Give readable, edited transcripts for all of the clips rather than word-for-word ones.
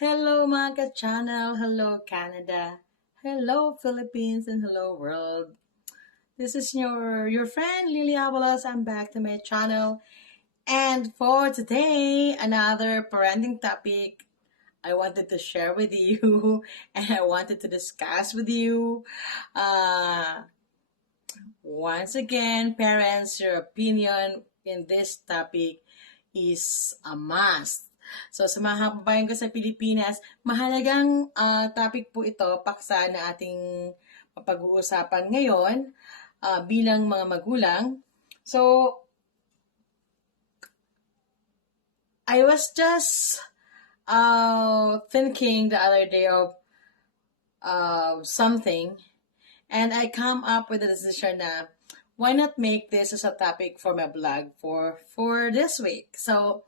Hello mga ka-channel, hello Canada, hello Philippines, and hello world. This is your friend Lily Avalos. I'm back to my channel. And for today, another parenting topic I wanted to share with you and I wanted to discuss with you. Uh, Once again, parents, your opinion in this topic is a must. So sa mga kababayan ko sa Pilipinas, mahalagang topic po ito, paksa na ating mapag-uusapan ngayon bilang mga magulang. So, I was just thinking the other day of something, and I come up with a decision na why not make this as a topic for my blog for this week. So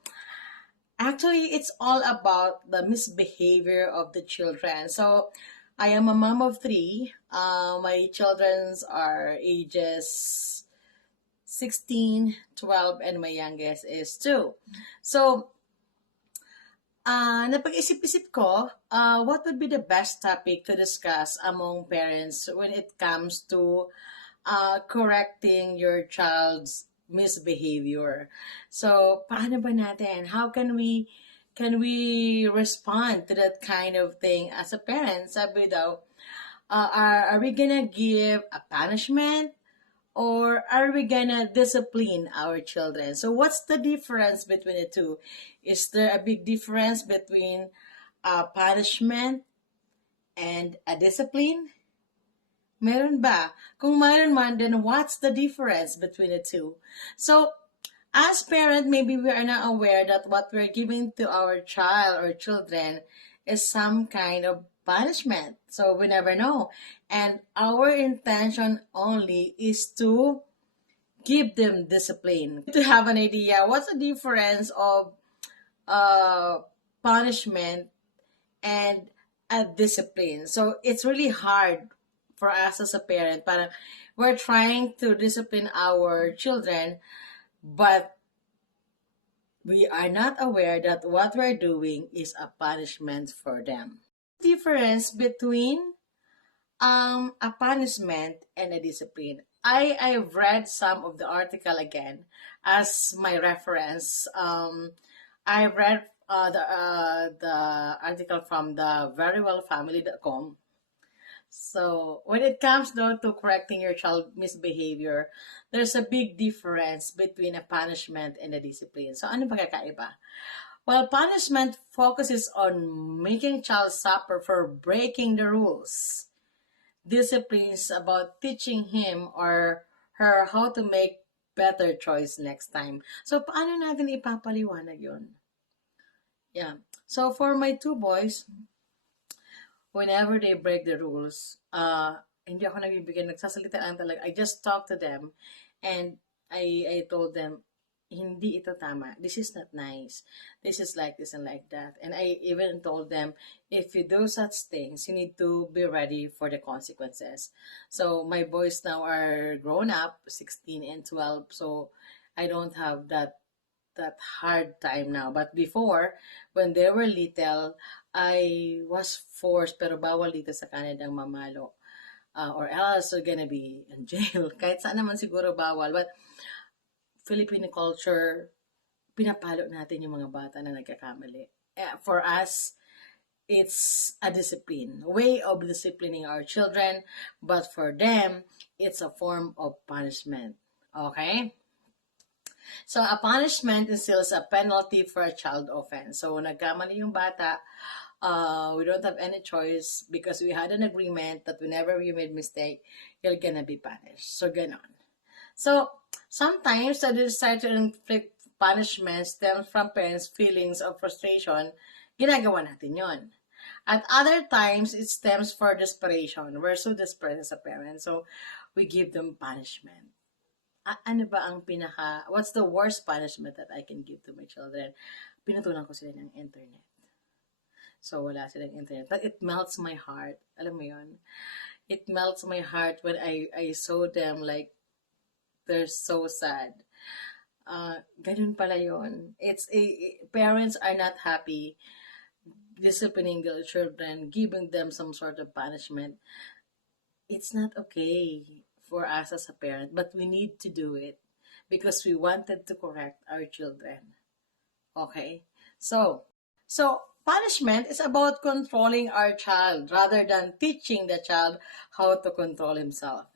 actually it's all about the misbehavior of the children. So I am a mom of three. My children are ages 16, 12, and my youngest is 2. So napag-isip-isip ko, what would be the best topic to discuss among parents when it comes to correcting your child's misbehavior. So, paano ba natin? How can we respond to that kind of thing as a parent? Sabi daw, are we gonna give a punishment or are we gonna discipline our children? So what's the difference between the two? Is there a big difference between a punishment and a discipline? Meron ba? Kung meron man, then what's the difference between the two? So, as parent, maybe we are not aware that what we're giving to our child or children is some kind of punishment. So, we never know. And our intention only is to give them discipline. To have an idea, what's the difference of uh, punishment and a discipline? So, it's really hard for us as a parent. Parang we're trying to discipline our children, but we are not aware that what we're doing is a punishment for them. Difference between a punishment and a discipline. I've read some of the article again as my reference. I read the article from the verywellfamily.com. So, when it comes though to correcting your child misbehavior, there's a big difference between a punishment and a discipline. So, ano ba kakaiba? While punishment focuses on making child suffer for breaking the rules, discipline is about teaching him or her how to make better choice next time. So, paano natin ipapaliwanag yun? Yeah. So, for my two boys, whenever they break the rules, hindi ako nagbibigay, nagsasalita lang talaga. I just talk to them and I told them, hindi ito tama. This is not nice. This is like this and like that. And I even told them, if you do such things, you need to be ready for the consequences. So my boys now are grown up, 16 and 12. So I don't have that hard time now. But before, when they were little, I was forced, pero bawal dito sa Canada ang mamalo. Or else you're gonna be in jail. Kahit saan naman siguro bawal. But Filipino culture, pinapalo natin yung mga bata na nagkakamali. For us, it's a discipline, way of disciplining our children. But for them, it's a form of punishment. Okay? So, a punishment instills a penalty for a child offense. So, nagkamali yung bata, we don't have any choice because we had an agreement that whenever you made mistake, you're gonna be punished. So, ganon. So, sometimes the desire to inflict punishment stems from parents' feelings of frustration. Ginagawa natin yon. At other times, it stems for desperation. We're so desperate as a parent, so we give them punishment. Ano ba ang what's the worst punishment that I can give to my children? Pinutunan ko sila ng internet. So, wala silang internet. But it melts my heart. Alam mo yon? It melts my heart when I saw them like, they're so sad. Ganun pala yon. Parents are not happy disciplining the children, giving them some sort of punishment, it's not okay for us as a parent, but we need to do it because we wanted to correct our children. Okay? So punishment is about controlling our child rather than teaching the child how to control himself.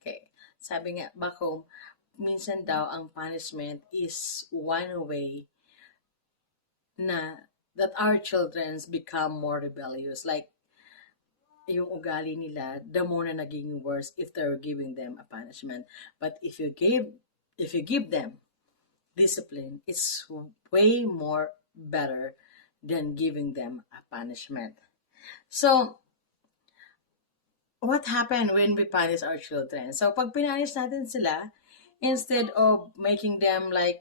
Okay. Sabi nga, back home, minsan daw ang punishment is one way na that our children become more rebellious. Like, yung ugali nila, the more na naging worse if they're giving them a punishment. But if you give them discipline, it's way more better than giving them a punishment. So, what happened when we punish our children? So, pag punish natin sila, instead of making them like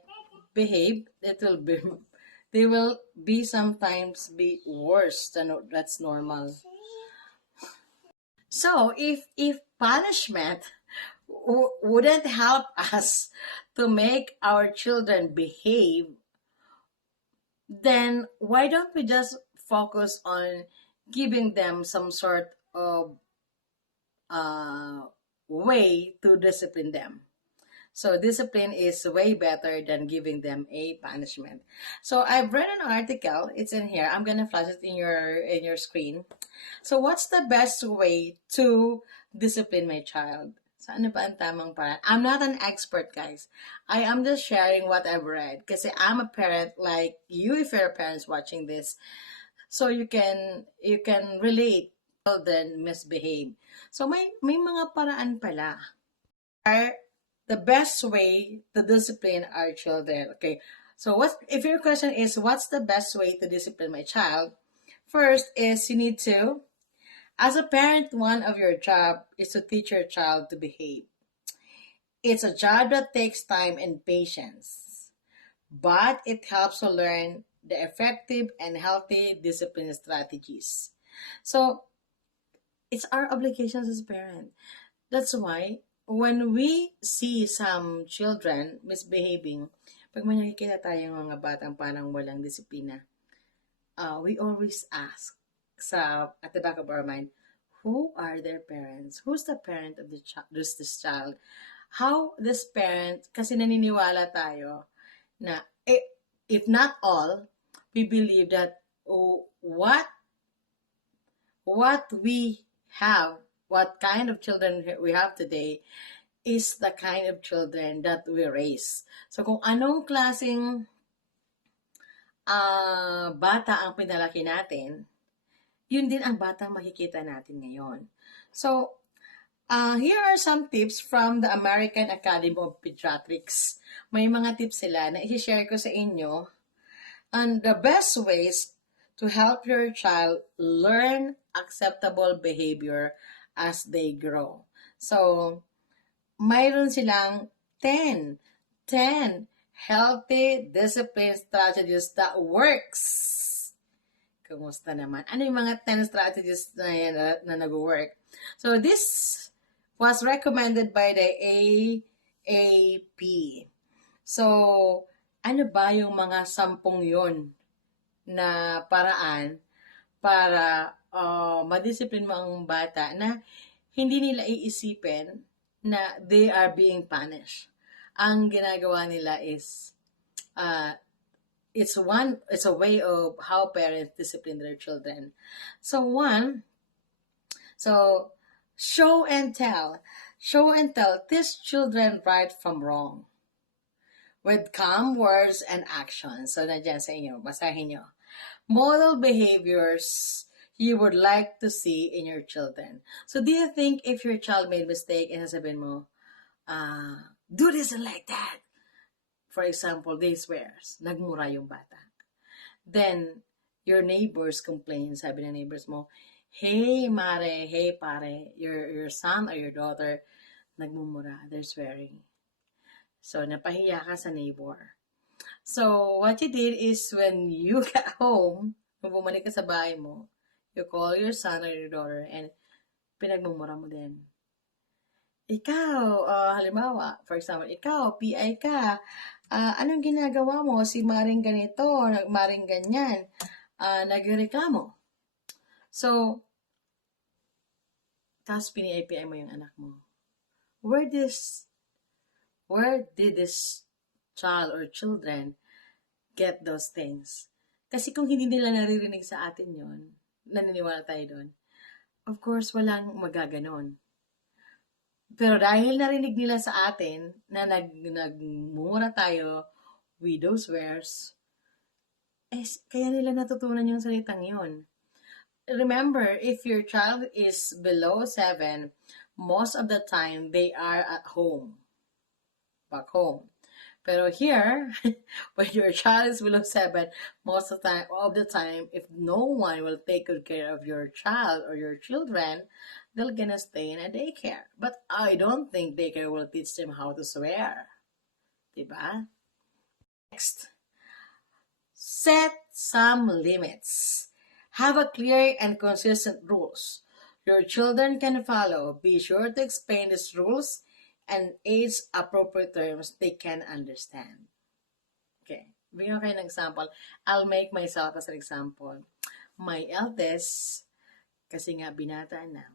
behave, they will be sometimes be worse than that's normal. So, if punishment wouldn't help us to make our children behave, then why don't we just focus on giving them some sort of way to discipline them? So discipline is way better than giving them a punishment. So I've read an article. It's in here. I'm gonna flash it in your screen. So what's the best way to discipline my child? So ano ba ang tamang paraan? I'm not an expert, guys. I am just sharing what I've read. Kasi I'm a parent like you if you're parents watching this. So you can relate children misbehave. So may mga paraan pala. The best way to discipline our children. Okay, so if your question is what's the best way to discipline my child? First is you need to, as a parent, one of your job is to teach your child to behave. It's a job that takes time and patience, but it helps to learn the effective and healthy discipline strategies. So it's our obligations as a parent. That's why when we see some children misbehaving, pag may nakikita tayong mga batang parang walang disiplina, we always ask at the back of our mind, who are their parents? Who's the parent of this child? How this parent, kasi naniniwala tayo na if not all, we believe that what we have, what kind of children we have today is the kind of children that we raise. So kung anong klaseng bata ang pinalaki natin, yun din ang bata makikita natin ngayon. So, here are some tips from the American Academy of Pediatrics. May mga tips sila na i-share ko sa inyo on the best ways to help your child learn acceptable behavior as they grow. So, mayroon silang 10 healthy discipline strategies that works. Kumusta naman? Ano yung mga 10 strategies na yan na nag-work? So, this was recommended by the AAP. So, ano ba yung mga 10 yon na paraan para madisiplin mo ang bata na hindi nila iisipin na they are being punished. Ang ginagawa nila is it's a way of how parents discipline their children. So show and tell. Show and tell. Teach children right from wrong with calm words and actions. So nandiyan sa inyo, basahin nyo. Model behaviors you would like to see in your children. So do you think if your child made mistake and sasabihin mo, do this and like that, for example, they swears, nagmura yung bata. Then, your neighbors complain, sabi ng neighbors mo, hey mare, hey pare, your son or your daughter, nagmumura, they're swearing. So, napahiya ka sa neighbor. So, what you did is when you got home, kung bumalik ka sa bahay mo, you call your son or your daughter and pinagmumura mo din. Ikaw, halimbawa, for example, ikaw, PI ka, anong ginagawa mo? Si Maring ganito, Maring ganyan. nagreklamo. So, tapos pini-API mo yung anak mo. Where this, where did this child or children get those things? Kasi kung hindi nila naririnig sa atin yon, naniniwala tayo doon, of course, walang magaganon. Pero dahil narinig nila sa atin na nagmumura tayo with those wares, kaya nila natutunan yung salitang yun. Remember, if your child is below 7, most of the time they are at home, back home. Pero here, when your child is below 7, most of the time, if no one will take good care of your child or your children, they're gonna stay in a daycare. But I don't think daycare will teach them how to swear. Diba? Next, set some limits. Have a clear and consistent rules your children can follow. Be sure to explain these rules and age-appropriate terms they can understand. Okay, bigyan ko kayo ng example. I'll make myself as an example. My eldest, kasi nga binata na,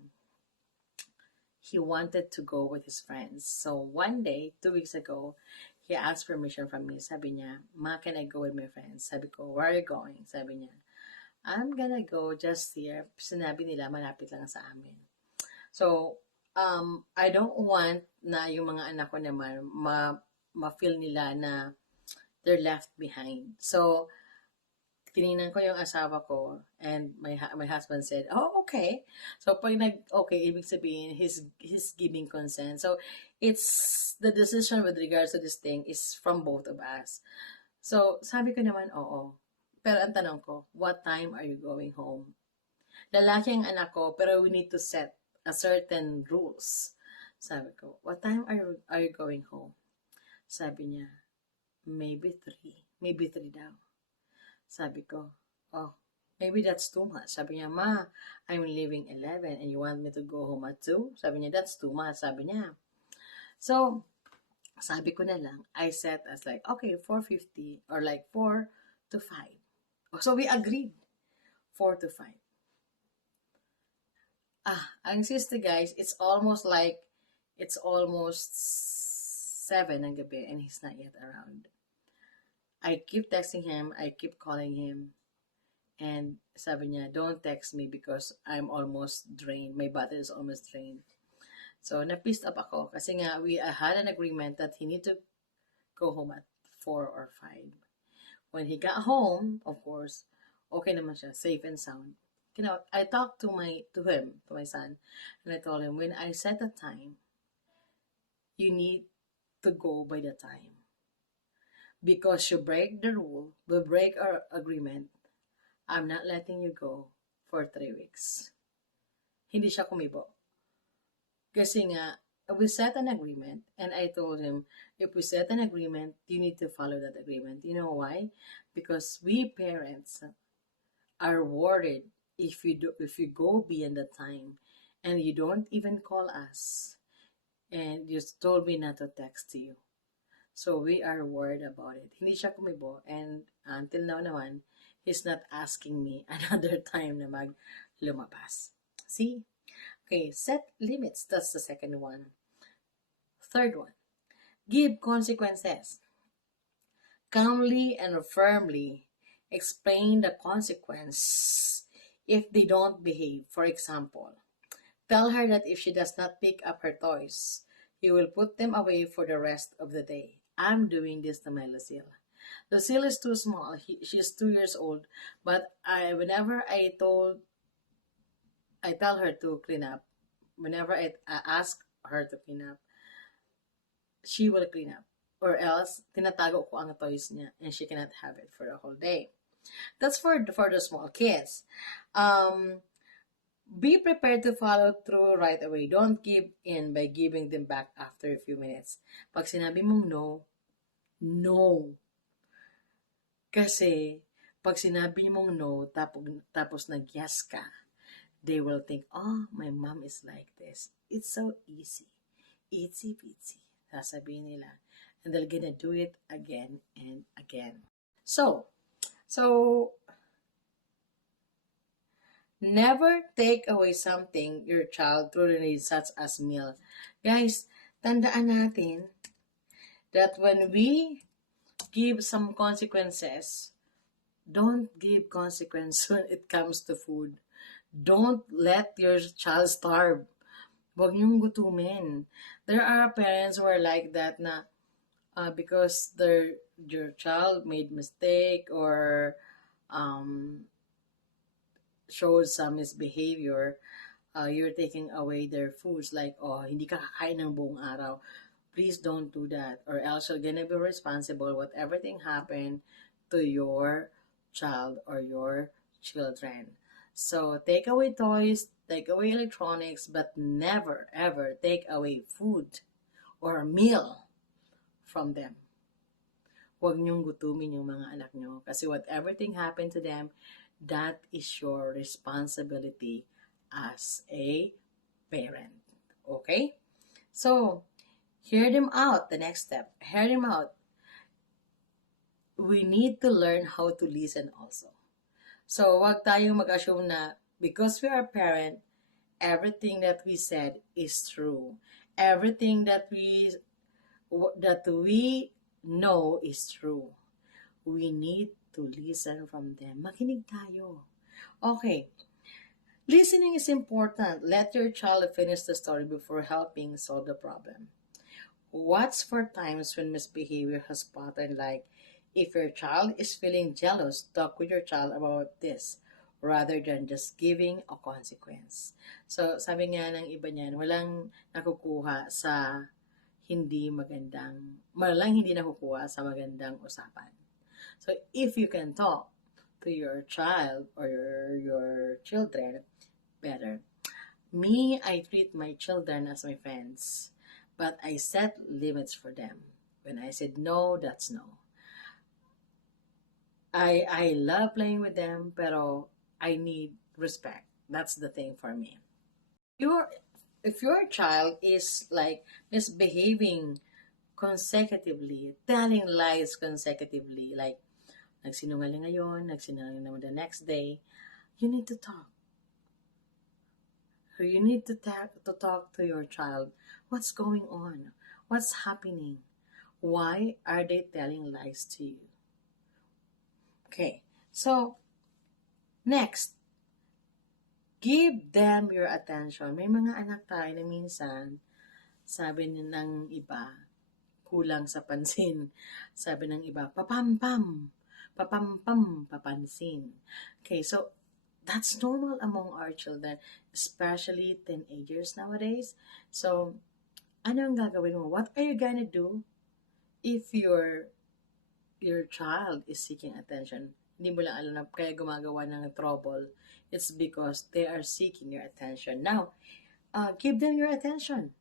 he wanted to go with his friends. So one day, 2 weeks ago, he asked permission from me. Sabi niya, Ma, can I go with my friends? Sabi ko, where are you going? Sabi niya, I'm gonna go just here. Sinabi nila, malapit lang sa amin. So, I don't want na yung mga anak ko naman ma-feel nila na they're left behind. So, tinignan ko yung asawa ko and my husband said, oh, okay. So, pag okay, ibig sabihin, he's giving consent. So, it's the decision with regards to this thing is from both of us. So, sabi ko naman, oo. Pero ang tanong ko, what time are you going home? Lalaki ang anak ko, pero we need to set a certain rules. Sabi ko, what time are you going home? Sabi niya, maybe 3. Maybe 3 daw. Sabi ko, oh, maybe that's too much. Sabi niya, Ma, I'm leaving 11 and you want me to go home at 2? Sabi niya, that's too much. Sabi niya. So, sabi ko na lang, I set as like, okay, 4:50 or like 4 to 5. So, we agreed. 4 to 5. Ang sister guys, it's almost 7 ng gabi and he's not yet around. I keep texting him, I keep calling him, and sabi niya, don't text me because I'm almost drained. My battery is almost drained. So, na-pissed up ako kasi nga, we had an agreement that he need to go home at 4 or 5. When he got home, of course, okay naman siya, safe and sound. I talked to my son, and I told him, when I set a time, you need to go by the time. Because you break the rule, we break our agreement, I'm not letting you go for 3 weeks. Hindi siya kumibo. Kasi nga, we set an agreement, and I told him, if we set an agreement, you need to follow that agreement. You know why? Because we parents are worried if you go beyond the time and you don't even call us and you told me not to text you. So we are worried about it. Hindi siya kumibo, and until now naman, he's not asking me another time na lumabas. See? Okay, set limits. That's the second one. Third one, give consequences. Calmly and firmly explain the consequence if they don't behave. For example, tell her that if she does not pick up her toys, you will put them away for the rest of the day. I'm doing this to my Lucille. Lucille is too small. She's 2 years old. But whenever I tell her to clean up, whenever I ask her to clean up, she will clean up. Or else, tinatago ko ang toys niya and she cannot have it for the whole day. That's for the small kids. Be prepared to follow through right away. Don't give in by giving them back after a few minutes. Pag sinabi mong no, no. Kasi, pag sinabi mong no, tapos nag-yes ka, they will think, oh, my mom is like this. It's so easy. Itsy bitsy. Sasabihin nila. And they're gonna do it again and again. So, Never take away something your child truly needs, such as meal. Guys, tandaan natin that when we give some consequences, don't give consequence when it comes to food. Don't let your child starve. Huwag niyong gutumin. There are parents who are like that na because your child made mistake or um, showed some misbehavior, you're taking away their foods like, oh, hindi ka kakain ng buong araw. Please don't do that or else you're gonna be responsible what everything happened to your child or your children. So take away toys, take away electronics, but never ever take away food or a meal from them. Huwag niyong gutumin yung mga anak niyo kasi what everything happened to them, that is your responsibility as a parent. Okay? So, hear them out. The next step, hear them out. We need to learn how to listen also. So, wag tayong mag-assume na because we are parent, everything that we said is true. Everything that we know is true. We need to listen from them. Makinig tayo. Okay. Listening is important. Let your child finish the story before helping solve the problem. Watch for times when misbehavior has pattern, like if your child is feeling jealous, talk with your child about this rather than just giving a consequence. So, sabi nga ng iba niyan, walang nakukuha sa hindi nakukuha sa magandang usapan. So, if you can talk to your child or your children better. Me, I treat my children as my friends, but I set limits for them. When I said no, that's no. I love playing with them, pero I need respect. That's the thing for me. Your if your child is like misbehaving consecutively, telling lies consecutively, like nagsinungaling ngayon, nagsinungaling naman the next day, you need to talk. You need to talk to your child. What's going on? What's happening? Why are they telling lies to you? Okay, so next, give them your attention. May mga anak tayo na minsan, sabi ng iba, kulang sa pansin. Sabi ng iba, papampam, papampam, papansin. Okay, so that's normal among our children, especially teenagers nowadays. So, ano ang gagawin mo? What are you gonna do if your child is seeking attention? Hindi mo lang alam na kaya gumagawa ng trouble. It's because they are seeking your attention. Now, give them your attention.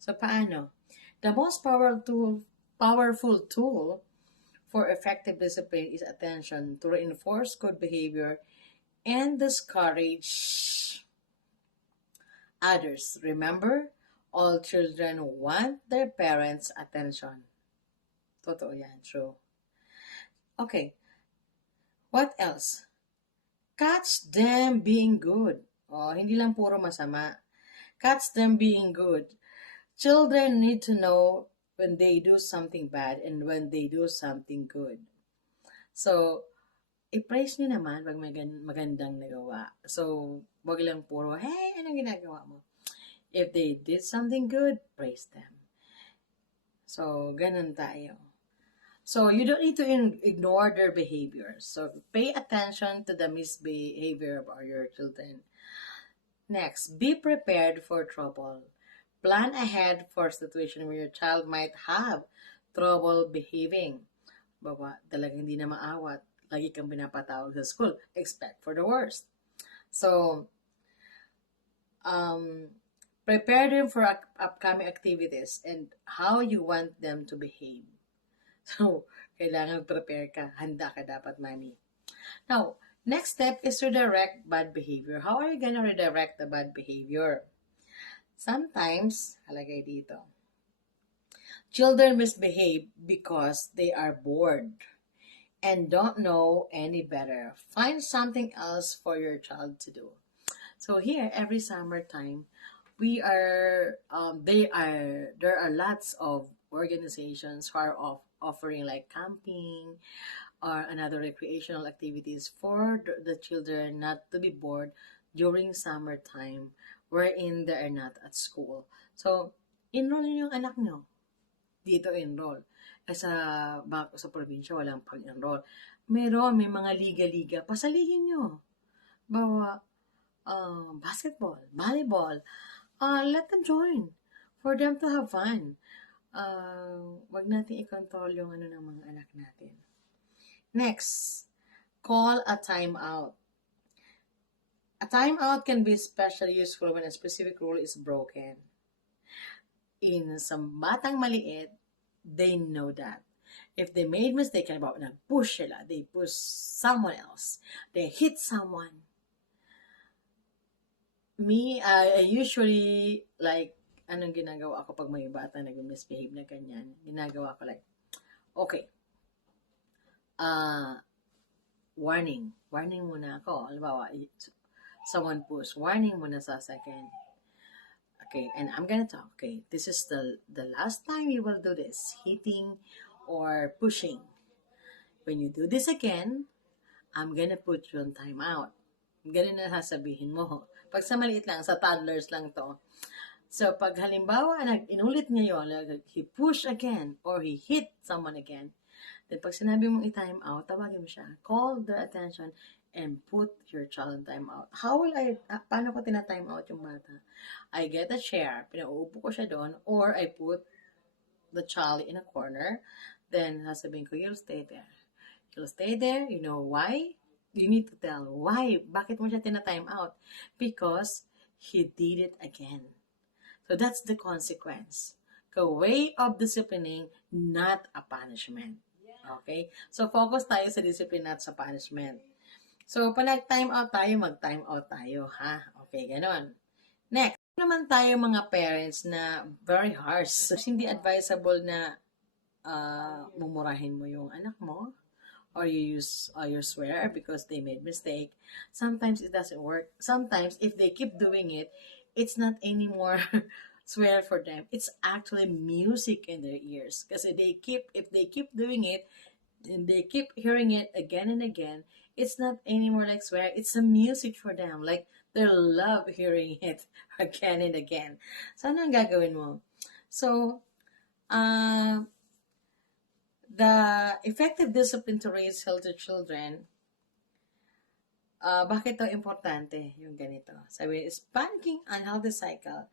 So, paano? The most powerful tool for effective discipline is attention to reinforce good behavior and discourage others. Remember, all children want their parents' attention. Totoo yan, true. Okay, what else? Catch them being good. Oh, hindi lang puro masama. Catch them being good. Children need to know when they do something bad and when they do something good. So, i-praise nyo naman pag may magandang nagawa. So, wag lang puro, hey, anong ginagawa mo? If they did something good, praise them. So, ganun tayo. So, you don't need to ignore their behavior. So, pay attention to the misbehavior of your children. Next, be prepared for trouble. Plan ahead for a situation where your child might have trouble behaving. Talagang hindi na maawat. Lagi kang pinapatawag sa school. Expect for the worst. So, prepare them for upcoming activities and how you want them to behave. So, kailangan prepare ka. Handa ka dapat, mami. Now, next step is redirect bad behavior. How are you gonna redirect the bad behavior? Sometimes, halagay dito, children misbehave because they are bored and don't know any better. Find something else for your child to do. So here, every summertime, we are there are lots of organizations who are offering like camping or another recreational activities for the children not to be bored during summertime wherein they are not at school. So, enroll niyo yung anak nyo. Dito enroll. Sa probinsya, walang pag-enroll. May mga liga-liga. Pasalihin nyo. Bawa, basketball, volleyball. Let them join for them to have fun. Wag natin i-control yung ano ng mga anak natin. Next, call a timeout. A timeout can be especially useful when a specific rule is broken. Sa batang maliit, they know that. If they made mistake, about nag-push sila, they push someone else, they hit someone. Me, I usually, like, anong ginagawa ko pag may bata nag-misbehave na ganyan? Ginagawa ko like, okay, warning. Warning muna ako. Halimbawa, someone push. Warning muna sa second. Okay, and I'm gonna talk. Okay, this is the last time you will do this. Hitting or pushing. When you do this again, I'm gonna put you on timeout. Ganun na sasabihin mo. Pag sa maliit lang, sa toddlers lang to. So, pag halimbawa, inulit niya yun, like, he push again, or he hit someone again, then pag sinabi mong i-time out, tawagin mo siya. Call their attention and put your child in time out. Paano ko tina-time out yung bata? I get a chair, pinauupo ko siya doon, or I put the child in a corner, then sasabihin ko, you'll stay there. You'll stay there, you know why? You need to tell why. Bakit mo siya tina-time out? Because he did it again. So that's the consequence. A way of disciplining, not a punishment. Okay? So focus tayo sa discipline at sa punishment. So, pag nag-time out tayo, mag-time out tayo, ha? Okay, ganon. Next, naman tayo mga parents na very harsh. So, hindi advisable na mumurahin mo yung anak mo or you use your swear because they made mistake. Sometimes it doesn't work. Sometimes, if they keep doing it, it's not anymore swear for them. It's actually music in their ears. Kasi if they keep doing it, and they keep hearing it again and again, it's not anymore like swear. It's a music for them. Like, they love hearing it again and again. So, ano ang gagawin mo? So, the effective discipline to raise healthy children, bakit ito importante? Yung ganito. Sabi, spanking unhealthy cycle.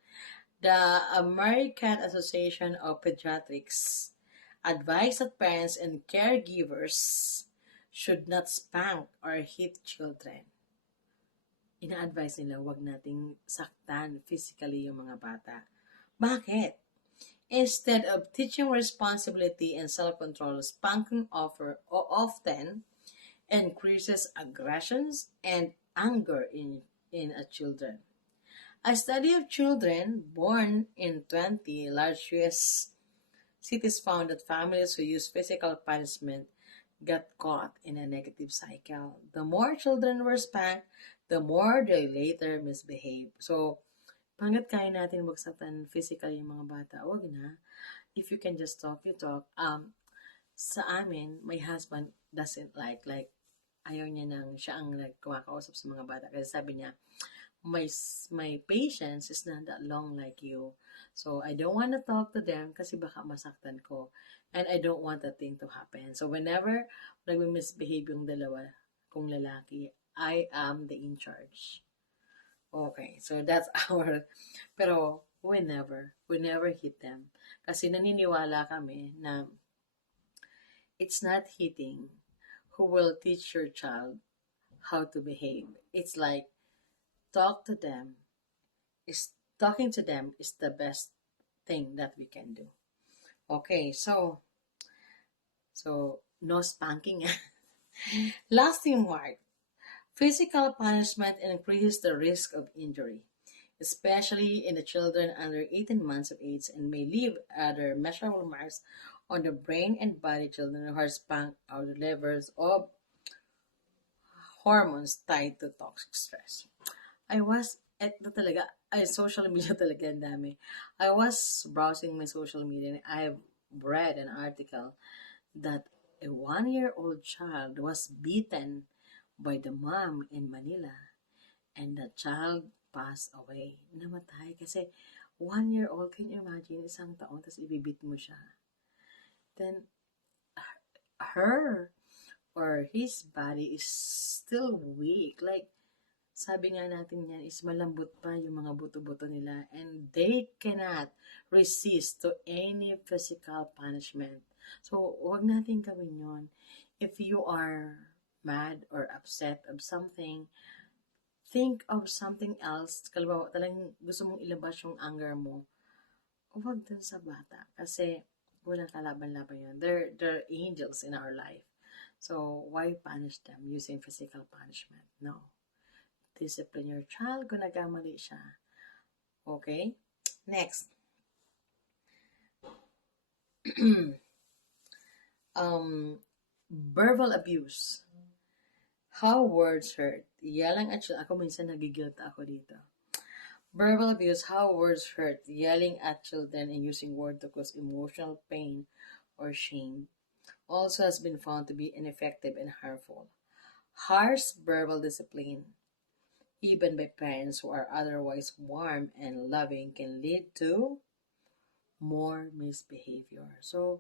The American Association of Pediatrics advise that parents and caregivers should not spank or hit children. Ina-advise nila huwag nating saktan physically yung mga bata. Bakit? Instead of teaching responsibility and self-control, spanking often increases aggressions and anger in children. A study of children born in 20 large U.S. cities found that families who use physical punishment got caught in a negative cycle. The more children were spanked, the more they later misbehave. So, hanggat kaya natin magsaktan physically yung mga bata, wag na. If you can just talk, you talk. Sa amin, my husband doesn't like, ayaw niya siya ang kumakausap sa mga bata. Kasi sabi niya, my patience is not that long like you. So, I don't want to talk to them kasi baka masaktan ko. And I don't want that thing to happen. So, whenever nag-misbehave yung dalawa, kung lalaki, I am the in charge. Okay, so that's pero we never hit them. Kasi naniniwala kami na it's not hitting who will teach your child how to behave. It's like, talking to them is the best thing that we can do. Okay, so no spanking. Lasting mark. Physical punishment increases the risk of injury, especially in the children under 18 months of age, and may leave other measurable marks on the brain and body. Children who are spanked are the levels of hormones tied to toxic stress. I was, eto talaga, ay, social media talaga ang dami. I was browsing my social media and I read an article that a 1-year-old child was beaten by the mom in Manila and the child passed away. Namatay kasi 1-year-old, can you imagine, isang taon, tapos ibibit mo siya. Then, her or his body is still weak. Like, sabi nga natin yan is malambot pa yung mga buto-buto nila and they cannot resist to any physical punishment. So, huwag natin gawin yon. If you are mad or upset of something, think of something else. Kalabaw, talagang gusto mong ilabas yung anger mo. Huwag dun sa bata. Kasi walang kalaban-laban yun. They're angels in our life. So, why punish them using physical punishment? No. Discipline your child kung nagkamali siya. Okay? Next. Verbal abuse. How words hurt. Yelling at children. Ako minsan nagigilta ako dito. Verbal abuse. How words hurt. Yelling at children and using words to cause emotional pain or shame also has been found to be ineffective and harmful. Harsh verbal discipline, even by parents who are otherwise warm and loving, can lead to more misbehavior. So,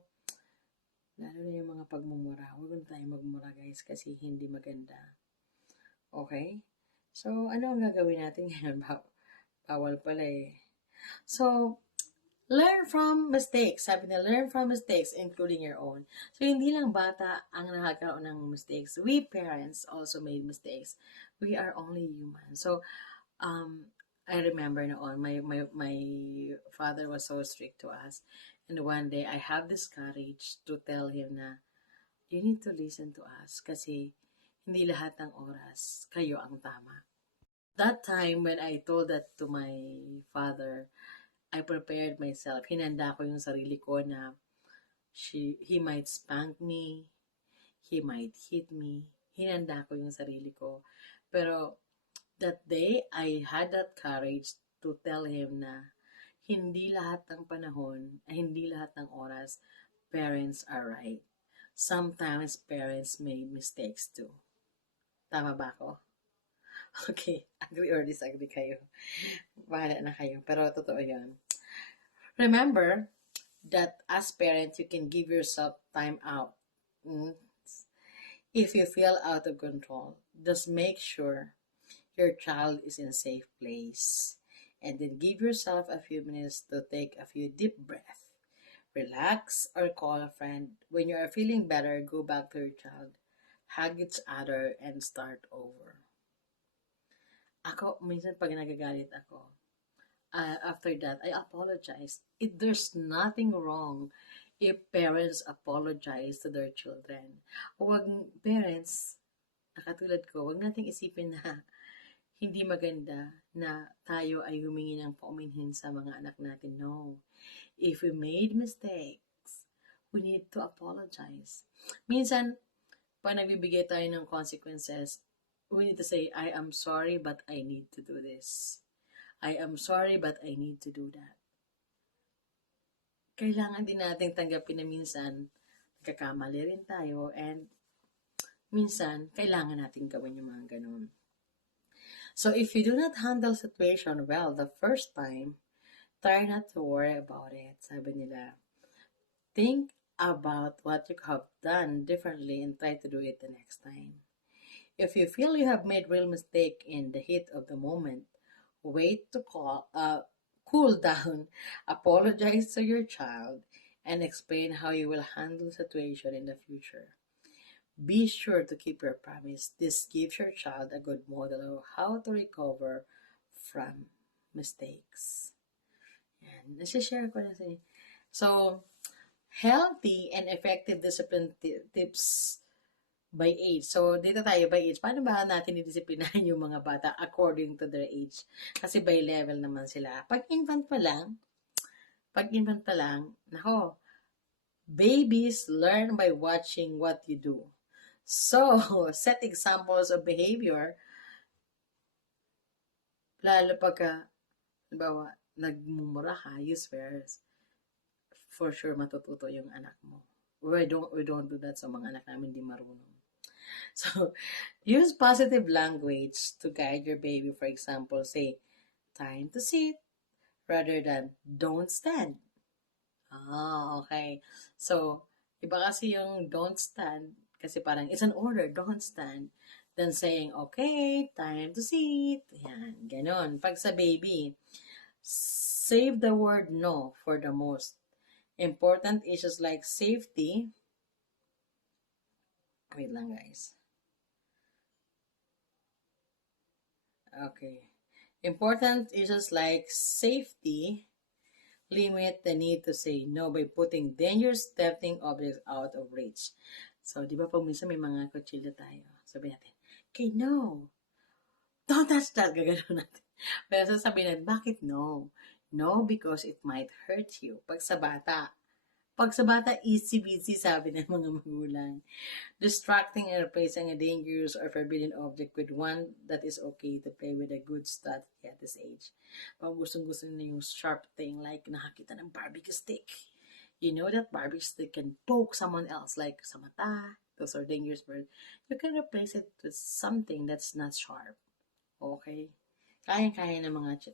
lalo na yung mga pagmumura. Huwag na tayo magmura, guys, kasi hindi maganda. Okay? So, ano ang gagawin natin ngayon? Bawal pala eh. So, learn from mistakes. Sabi na, learn from mistakes, including your own. So, hindi lang bata ang nakakaroon ng mistakes. We parents also made mistakes. We are only human. So, I remember noon, my father was so strict to us. And one day, I have this courage to tell him na, you need to listen to us kasi hindi lahat ng oras kayo ang tama. That time, when I told that to my father, I prepared myself. Hinanda ko yung sarili ko na he might spank me, he might hit me. Hinanda ko yung sarili ko. Pero that day, I had that courage to tell him na hindi lahat ng panahon, hindi lahat ng oras, parents are right. Sometimes parents make mistakes too. Tama ba ako? Okay, agree or disagree kayo. Bahala na kayo. Pero totoo yun. Remember that as parents, you can give yourself time out. If you feel out of control, just make sure your child is in a safe place. And then give yourself a few minutes to take a few deep breaths. Relax or call a friend. When you are feeling better, go back to your child. Hug each other and start over. Ako, minsan pag nagagalit ako, after that, I apologize. There's nothing wrong if parents apologize to their children. Huwag parents, katulad ko, huwag nating isipin na hindi maganda na tayo ay humingi ng pauminhin sa mga anak natin. No. If we made mistakes, we need to apologize. Minsan, pag nagbibigay tayo ng consequences, we need to say, I am sorry but I need to do this. I am sorry but I need to do that. Kailangan din natin tanggapin na minsan, nagkakamali rin tayo and minsan, kailangan natin gawin yung mga ganun. So, if you do not handle situation well the first time, try not to worry about it. Sabi nila, think about what you have done differently and try to do it the next time. If you feel you have made real mistake in the heat of the moment, wait to cool down, apologize to your child, and explain how you will handle the situation in the future. Be sure to keep your promise. This gives your child a good model of how to recover from mistakes. Yan. Nasi-share ko na sa inyo. So, healthy and effective discipline tips by age. So, dito tayo by age. Paano ba natin didisiplinahan yung mga bata according to their age? Kasi by level naman sila. Pag infant pa lang, nako, babies learn by watching what you do. So, set examples of behavior Lalo pagka, halimbawa, nagmumura ka, you swear, for sure matututo yung anak mo. We don't do that sa mga anak namin, di marunong. So, use positive language to guide your baby. For example, say, time to sit, rather than, don't stand. Okay. So, iba kasi yung don't stand, kasi parang it's an order, don't stand. Then saying, okay, time to sit. Yan, ganon. Pag sa baby, save the word no for the most important issues like safety. Wait lang, guys. Okay. Important issues like safety limit the need to say no by putting dangerous tempting objects out of reach. So, di ba pag minsan may mga kutsilyo tayo, sabi natin, okay, no, don't touch that, gagano natin. Pero sasabihin natin, bakit no? No, because it might hurt you. Pag sa bata, easy-busy, sabi ng mga magulang. Distracting and replacing a dangerous or forbidden object with one that is okay to play with a good strategy at this age. Pag gustong-gusto nila yung sharp thing, like nakakita ng barbecue stick. You know that barbecue stick can poke someone else, like sa mata. Those are dangerous birds. You can replace it with something that's not sharp. Okay? Kaya-kaya ng mga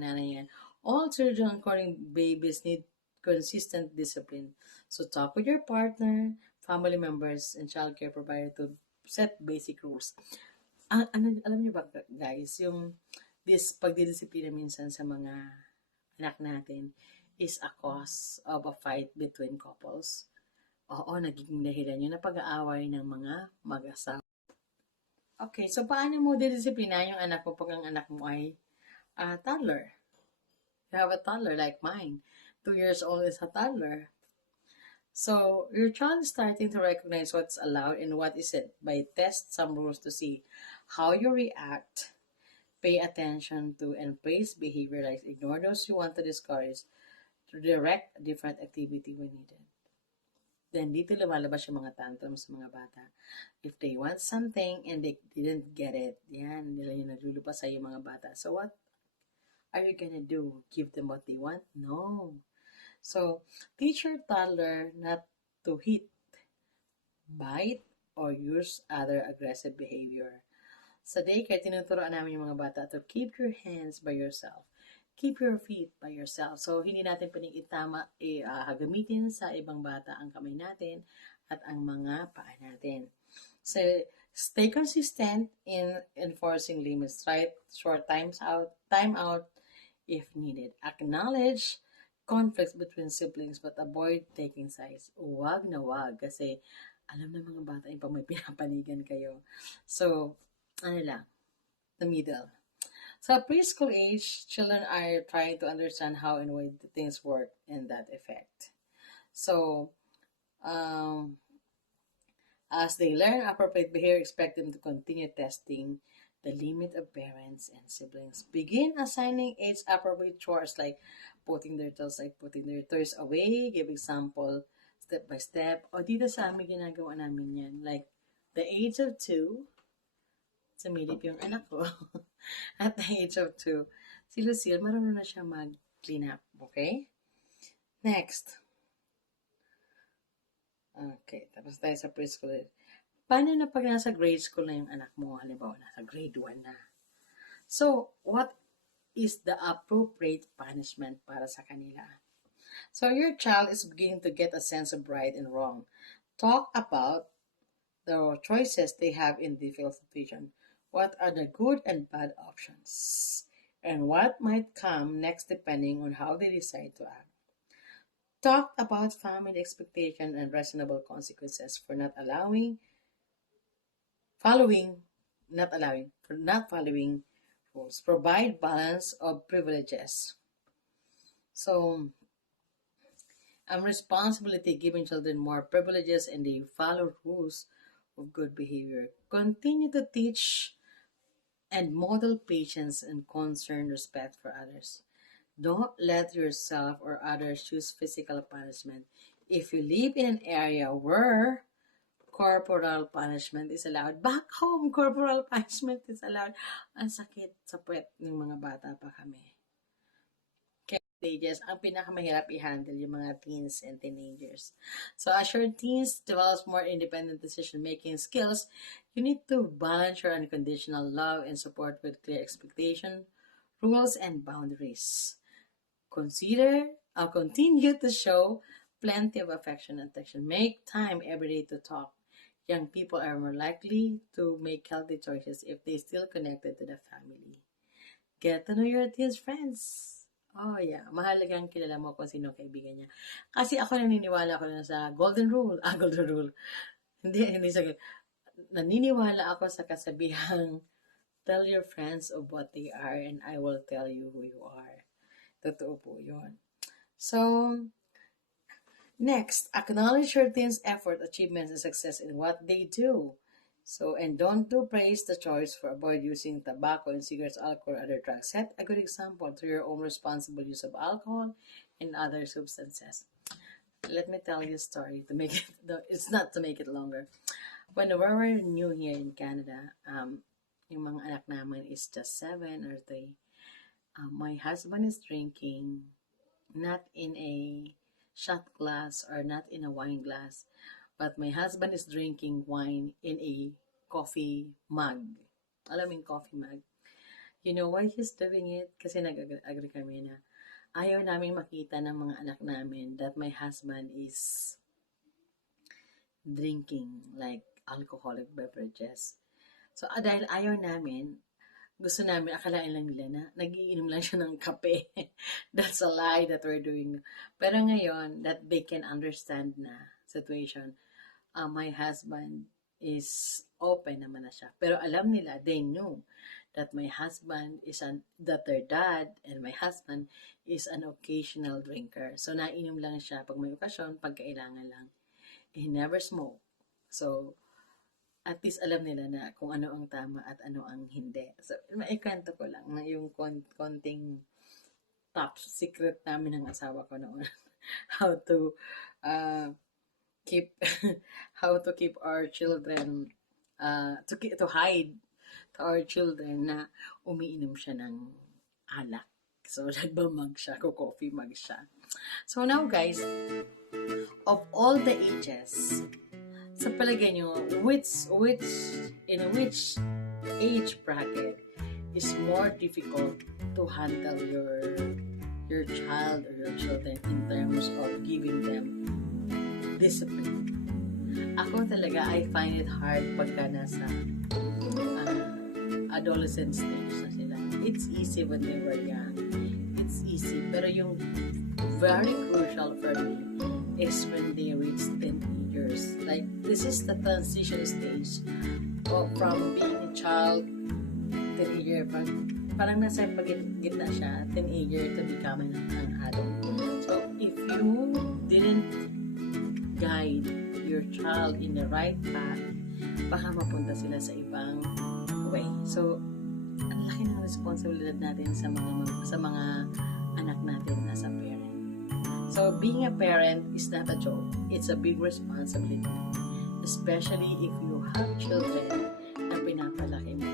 nanay yan. All children, according babies, need consistent discipline. So talk with your partner, family members, and childcare provider to set basic rules. Alam niyo ba, guys, yung pagdidisiplina minsan sa mga anak natin is a cause of a fight between couples. Oo, nagiging dahilan yun na pag-aaway ng mga mag-asawa. Okay, so paano mo didisiplina yung anak mo pag ang anak mo ay toddler? You have a toddler like mine. 2 years old is a toddler. So, your child is starting to recognize what's allowed and what isn't by test some rules to see how you react, pay attention to, and praise behavior like ignore those you want to discourage, to direct a different activity when needed. Then, dito lumalabas yung mga tantrums sa mga bata. If they want something and they didn't get it, yan, nila yung naglulupa sa yung mga bata. So, what are you gonna do? Give them what they want? No. So, teach your toddler not to hit, bite, or use other aggressive behavior. Sa daycare, tinuturoan namin yung mga bata to keep your hands by yourself. Keep your feet by yourself. So, hindi natin pwedeng gamitin sa ibang bata ang kamay natin at ang mga paa natin. So, stay consistent in enforcing limits. Right? Short time out if needed. Acknowledge conflicts between siblings but avoid taking sides. Wag na wag kasi alam ng mga bata yung pag may pinapanigan kayo. So, the middle. So, preschool age, children are trying to understand how and why the things work in that effect. So, as they learn appropriate behavior, expect them to continue testing the limit of parents and siblings. Begin assigning age-appropriate chores like putting their toys away, give example step by step. O dito sa amin ginagawa namin yan. Like, the age of 2, sumilip yung anak ko. At the age of 2, si Lucille, marunong na siya mag-clean up. Okay? Next. Okay, tapos tayo sa preschool. Paano na pag nasa grade school na yung anak mo? Halimbawa, nasa grade 1 na. So, what is the appropriate punishment para sa kanila? So, your child is beginning to get a sense of right and wrong. Talk about the choices they have in difficult situations. What are the good and bad options? And what might come next depending on how they decide to act. Talk about family expectation and reasonable consequences for not following rules. Provide balance of privileges. So, responsibility giving children more privileges and they follow rules of good behavior. Continue to teach and model patience and concern respect for others. Don't let yourself or others choose physical punishment. If you live in an area where corporal punishment is allowed. Back home, corporal punishment is allowed. Ang sakit sa puwet ng mga bata pa kami. Stages, ang pinakamahirap i-handle yung mga teens and teenagers. So as your teens develops more independent decision-making skills, you need to balance your unconditional love and support with clear expectation, rules, and boundaries. Continue to show plenty of affection and attention. Make time every day to talk. Young people are more likely to make healthy choices if they still connected to the family. Get to know your teens' friends. Oh yeah, mahalagang kilala mo kung sino kaibigan niya. Kasi ako naniniwala ko na sa golden rule. Golden rule. Hindi sa naniniwala ako sa kasabihang tell your friends of what they are and I will tell you who you are. Totoo po yun. So, next, acknowledge your teens' effort, achievements, and success in what they do. So, and don't do praise the choice for avoid using tobacco and cigarettes, alcohol, or other drugs. Set a good example through your own responsible use of alcohol and other substances. Let me tell you a story to make it, it's not to make it longer. When we were new here in Canada, yung mga anak namin is just 7 or 3. My husband is drinking not in a shot glass or not in a wine glass, but my husband is drinking wine in a coffee mug. Alam mo yung coffee mug? You know why he's doing it? Kasi nag-agree kami na ayaw namin makita ng mga anak namin that my husband is drinking like alcoholic beverages. So, dahil ayaw namin, gusto namin, akalain lang nila na nagiinom lang siya ng kape. That's a lie that we're doing. Pero ngayon, that they can understand na situation, my husband is open naman na siya. Pero alam nila, they knew that my husband that their dad and my husband is an occasional drinker. So, nainom lang siya pag may okasyon, pag kailangan lang. He never smoked. So, at least alam nila na kung ano ang tama at ano ang hindi. So, maikwento ko lang na yung konting top secret namin ng asawa ko noon. How to keep our children to hide to our children na umiinom siya ng alak. So, nagbamag siya, coffee mug siya. So, now guys, of all the ages, sa palagay nyo, which age bracket is more difficult to handle your child or your children in terms of giving them discipline? Ako talaga, I find it hard pagka nasa adolescent stage na sila. It's easy when they were young. It's easy. Pero yung very crucial for me is when they reach teenagers. Like, this is the transition stage from being a child, teenager, parang nasa gitna siya, teenager to becoming an adult. So, if you didn't guide your child in the right path, baka mapunta sila sa ibang way. So, ang laki ng responsibilidad natin sa mga anak natin as a parent. So, being a parent is not a joke. It's a big responsibility. Especially if you have children na pinapalaki mo.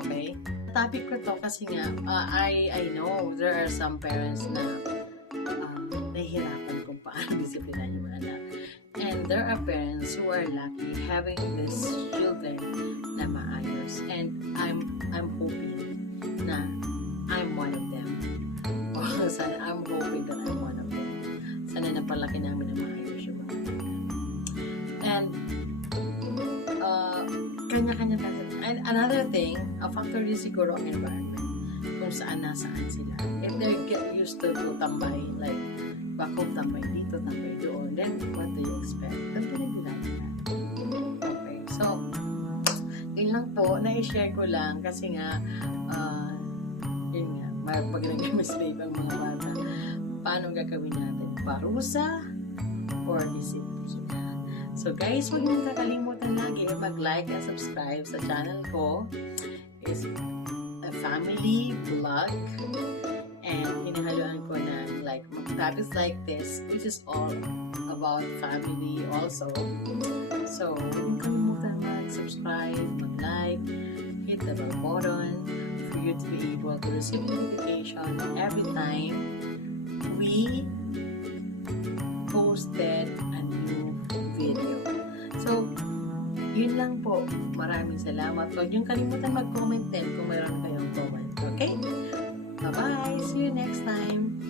Okay? Topic ko to kasi nga, I know there are some parents na nahihirapan kung paano disiplinan yung mga anak. And there are parents who are lucky having these children na maayos. And I'm hoping na I'm one of them. I'm hoping that I'm one of them. Sana napalaki namin ng maayos yung mga. And kanya-kanya kasi. And another thing, a factor din siguro ang environment. Kung saan-nasaan sila. If they get used to tambay, like, bakong tambay dito, tambay doon, then what do you expect? Tantunin nila nila. Okay. So, yun lang po, na-share ko lang kasi nga, yun nga, pag nag-misbehave ang mga bata, paano gagawin natin? Parusa or disiplina? So guys, huwag niyong kakalimutan lagi mag-like and subscribe sa channel ko. Is a family vlog and hinahaluan ko ng like topics like this, which is all about family also. So, huwag kalimutan mag-subscribe, mag-like, hit the bell button for you to be able to receive notification every time we posted a new video. So, yun lang po. Maraming salamat. Huwag niyong kalimutan mag-comment din kung mayroon kayong comment. Okay? Bye-bye! See you next time!